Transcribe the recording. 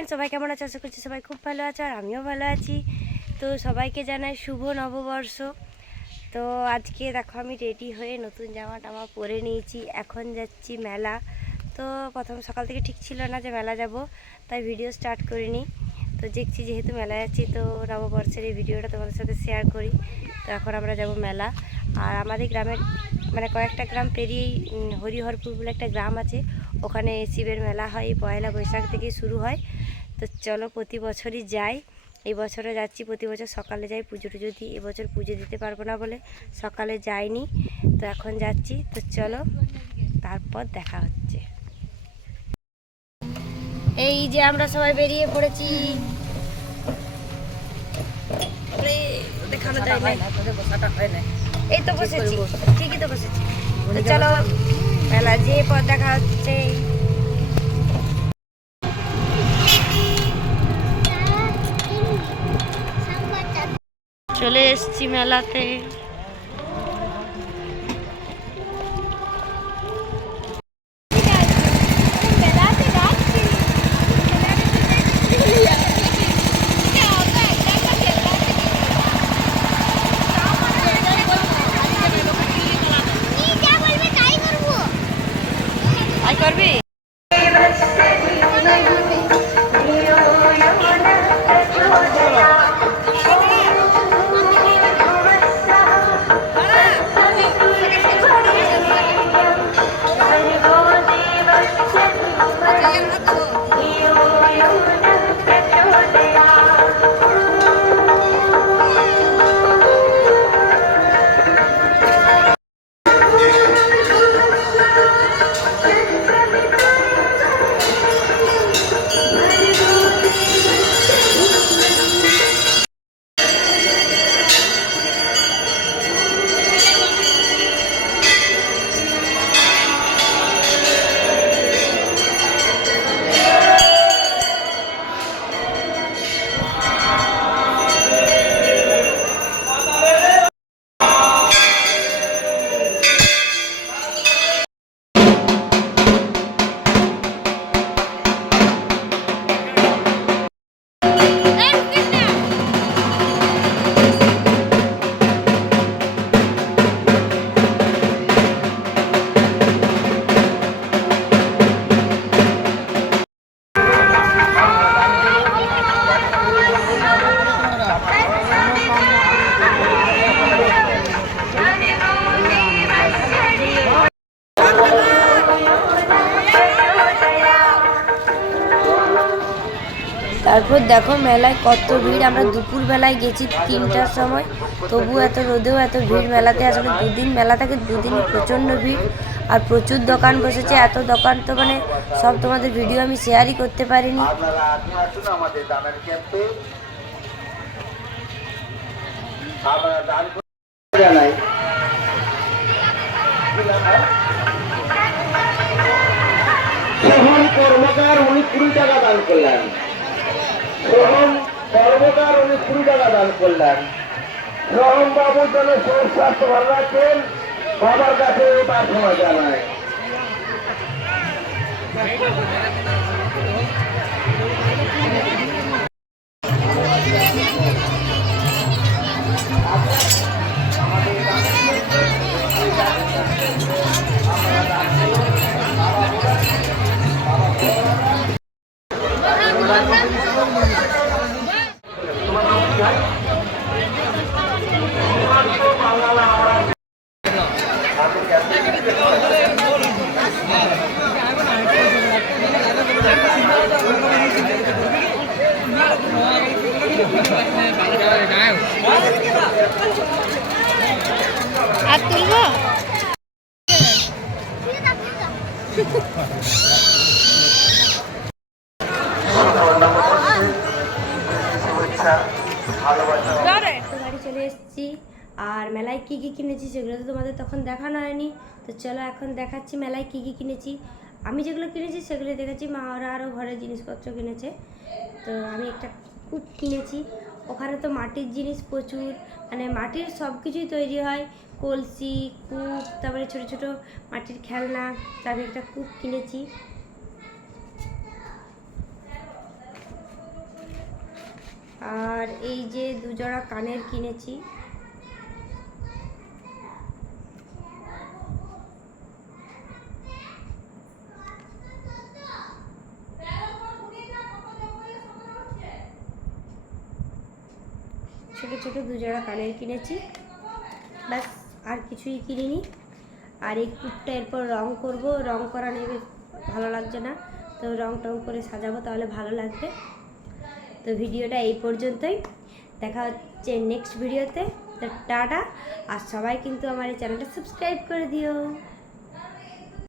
Friend, সবাই কেমন আছে? আশা করছি সবাই খুব ভালো আছে আর আমিও ভালো আছি। তো সবাইকে জানাই শুভ নববর্ষ। তো আজকে দেখো আমি রেডি হয়ে নতুন জামা টামা পরে নিয়েছি, এখন যাচ্ছি মেলা। তো প্রথম সকাল থেকে ঠিক ছিল না যে মেলা যাব, তাই ভিডিও স্টার্ট করিনি। তো দেখছি যেহেতু মেলা যাচ্ছি তো নববর্ষের এই ভিডিওটা তোমাদের সাথে শেয়ার করি। তো এখন আমরা যাব মেলা। আর আমাদের গ্রামের মানে কয়েকটা গ্রাম পেরিয়েই হরিহরপুর বলে একটা গ্রাম আছে, ওখানে শিবের মেলা হয়, পয়লা বৈশাখ থেকে শুরু হয়। তো চলো প্রতি বছরই যাই, এই বছরে যাচ্ছি। প্রতি বছর সকালে যাই পুজো টুজো দিই, এবছর পুজো দিতে পারবো না বলে সকালে যাইনি, তো এখন যাচ্ছি। তো চলো তারপর দেখা হচ্ছে। এই যে আমরা সবাই বেরিয়ে পড়েছি, দেখানো যায় না, এই তো বসেছি, ঠিকই তো বসেছি। তো চলো মেলা যে পর দেখা হচ্ছে। চলে এসছি মেলাতে। করবি তারপর দেখো মেলায় কত ভিড়। আমরা দুপুর বেলায় গেছি 3টার সময়, তবু এত রোদেও এত ভিড় মেলাতে। আসলে দুদিন মেলা থাকে, দুদিনই প্রচণ্ড ভিড় আর প্রচুর দোকান বসেছে। এত দোকান তো মানে সব তোমাদের ভিডিও আমি শেয়ারই করতে পারিনি। কর্মকার উনি 20 টাকা দান করলেন, সোহম কর্মকার উনি 20 টাকা দান করলেন। সোহম বাবুর জন্য শরীর স্বাস্থ্য ভালো রাখেন, বাবার কাছে প্রার্থনা জানায়। আর তুলবো বাড়ি চলে এসেছি। আর মেলায় কী কী কিনেছি সেগুলো তো তোমাদের তখন দেখানো হয়নি, তো চলো এখন দেখাচ্ছি মেলায় কী কী কিনেছি। আমি যেগুলো কিনেছি সেগুলো দেখেছি, মা ওরা আরও ঘরের জিনিসপত্র কিনেছে। তো আমি একটা কূপ কিনেছি, ওখানে তো মাটির জিনিস প্রচুর, মানে মাটির সব কিছুই তৈরি হয়, কলসি, কূপ, তারপরে ছোটো ছোটো মাটির খেলনা। তারপরে একটা কূপ কিনেছি। আর এই যে দুজোড়া কানের কিনেছি। ছোটো ছোটো দুজোড়া কানের কিনেছি, ব্যাস আর কিছুই কিনিনি। আর এই কুটটা এরপর রং করব, রং করা নেবে ভালো লাগছে না, তো রং টং করে সাজাবো তাহলে ভালো লাগবে। তো ভিডিওটা এই পর্যন্তই, দেখা হচ্ছে নেক্সট ভিডিওতে। তো টাটা, আর সবাই কিন্তু আমার এই চ্যানেলটা সাবস্ক্রাইব করে দিও।